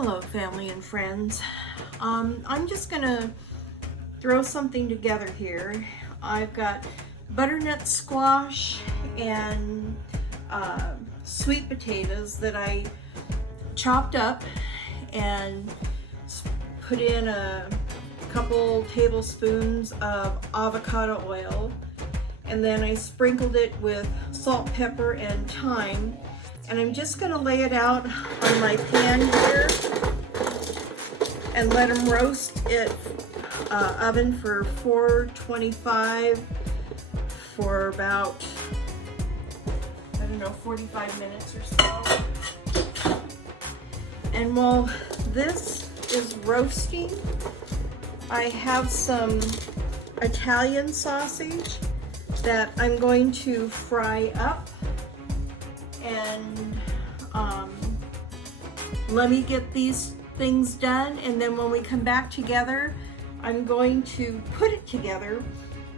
Hello, family and friends. I'm just gonna throw something together here. I've got butternut squash and sweet potatoes that I chopped up and put in a couple tablespoons of avocado oil, and then I sprinkled it with salt, pepper, and thyme. And I'm just going to lay it out on my pan here and let them roast it oven for 425 for about, I don't know, 45 minutes or so. And while this is roasting, I have some Italian sausage that I'm going to fry up. And let me get these things done, and then when we come back together, I'm going to put it together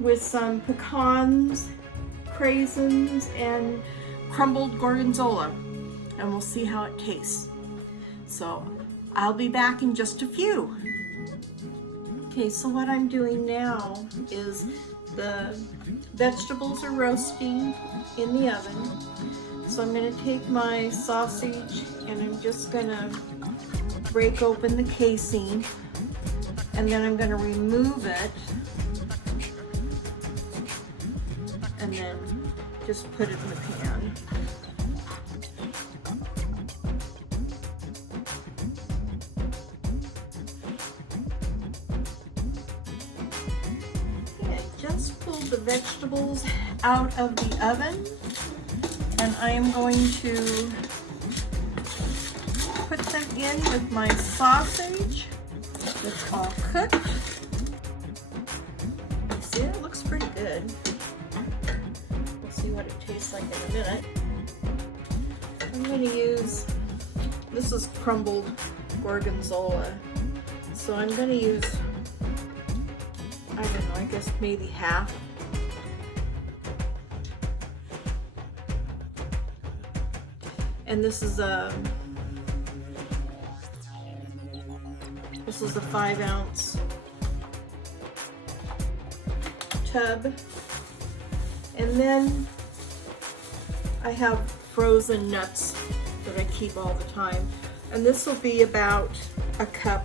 with some pecans, crasins, and crumbled gorgonzola, and we'll see how it tastes. So I'll be back in just a few. Okay, so what I'm doing now is the vegetables are roasting in the oven. So I'm going to take my sausage and I'm just going to break open the casing, and then I'm going to remove it and then just put it in the pan. Okay, I just pulled the vegetables out of the oven. And I am going to put them in with my sausage. It's all cooked. See, it looks pretty good. We'll see what it tastes like in a minute. I'm going to use, this is crumbled gorgonzola. So I'm going to use, I don't know, I guess maybe half. And this is a 5-ounce tub. And then I have frozen nuts that I keep all the time. And this will be about a cup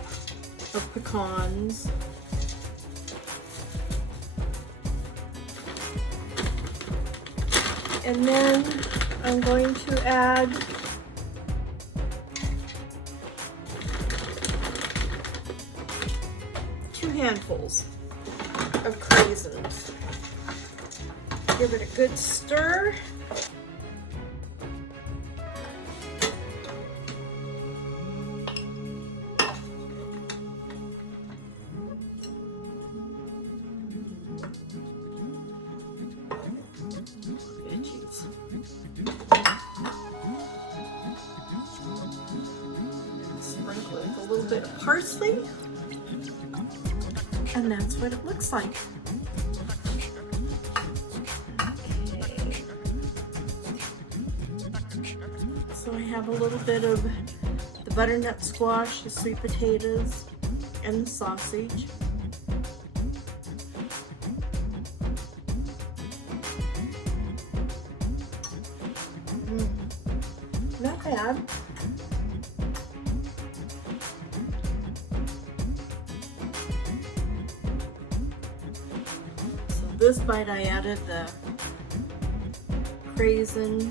of pecans. And then I'm going to add handfuls of crasins. Give it a good stir. Veggies. Sprinkle it with a little bit of parsley. And that's what it looks like. Okay. So I have a little bit of the butternut squash, the sweet potatoes, and the sausage. Not bad. This bite I added the craisin,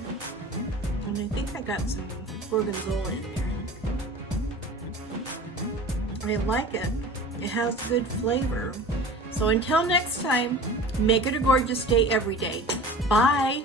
and I think I got some gorgonzola in there. I like it. It has good flavor. So until next time, make it a gorgeous day every day. Bye!